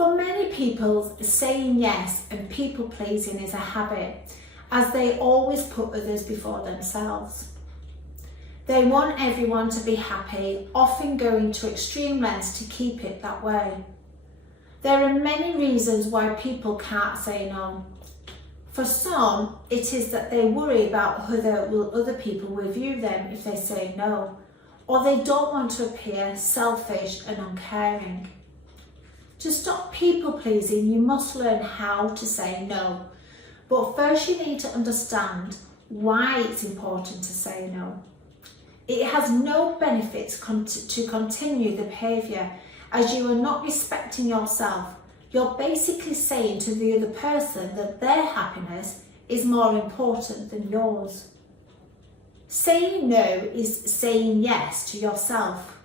For many people, saying yes and people pleasing is a habit, as they always put others before themselves. They want everyone to be happy, often going to extreme lengths to keep it that way. There are many reasons why people can't say no. For some, it is that they worry about how other people will view them if they say no, or they don't want to appear selfish and uncaring. To stop people pleasing, you must learn how to say no. But first you need to understand why it's important to say no. It has no benefits to continue the behaviour, as you are not respecting yourself. You're basically saying to the other person that their happiness is more important than yours. Saying no is saying yes to yourself.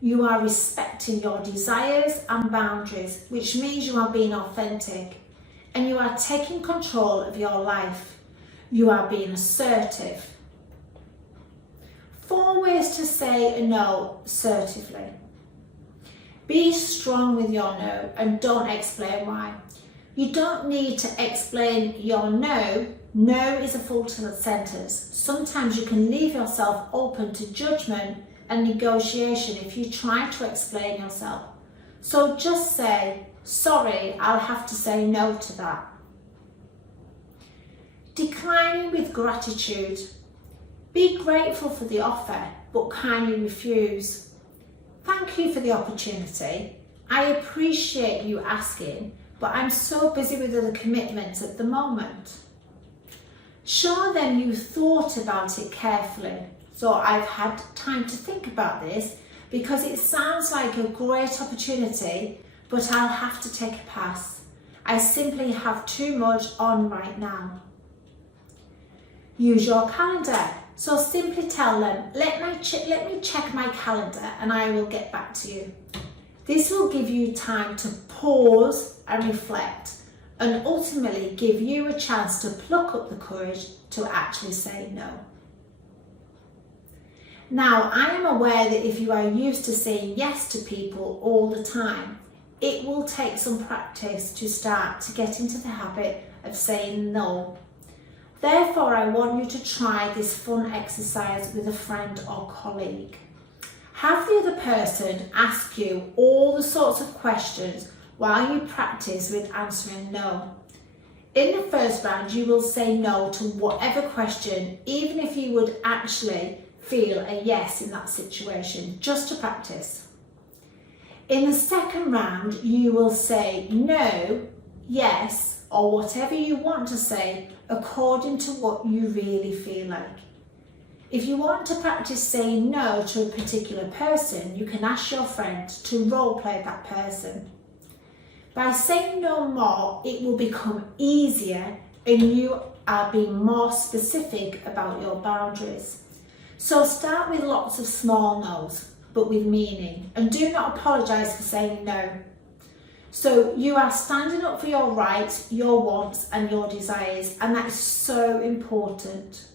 You are respecting your desires and boundaries, which means you are being authentic and you are taking control of your life. You are being assertive. 4 ways to say a no assertively. Be strong with your no and don't explain why. You don't need to explain your no. No is a full sentence. Sometimes you can leave yourself open to judgment and negotiation if you try to explain yourself. So just say, sorry, I'll have to say no to that. Declining with gratitude. Be grateful for the offer, but kindly refuse. Thank you for the opportunity. I appreciate you asking, but I'm so busy with other commitments at the moment. Show them you thought about it carefully. So I've had time to think about this because it sounds like a great opportunity, but I'll have to take a pass. I simply have too much on right now. Use your calendar. So simply tell them, let me check my calendar and I will get back to you. This will give you time to pause and reflect and ultimately give you a chance to pluck up the courage to actually say no. Now, I am aware that if you are used to saying yes to people all the time, it will take some practice to start to get into the habit of saying no. Therefore, I want you to try this fun exercise with a friend or colleague. Have the other person ask you all the sorts of questions while you practice with answering no. In the first round, you will say no to whatever question, even if you would actually feel a yes in that situation, just to practice. In the second round, you will say no, yes, or whatever you want to say according to what you really feel like. If you want to practice saying no to a particular person, you can ask your friend to role play that person. By saying no more, it will become easier and you are being more specific about your boundaries. So start with lots of small no's, but with meaning, and do not apologise for saying no. So you are standing up for your rights, your wants and your desires, and that is so important.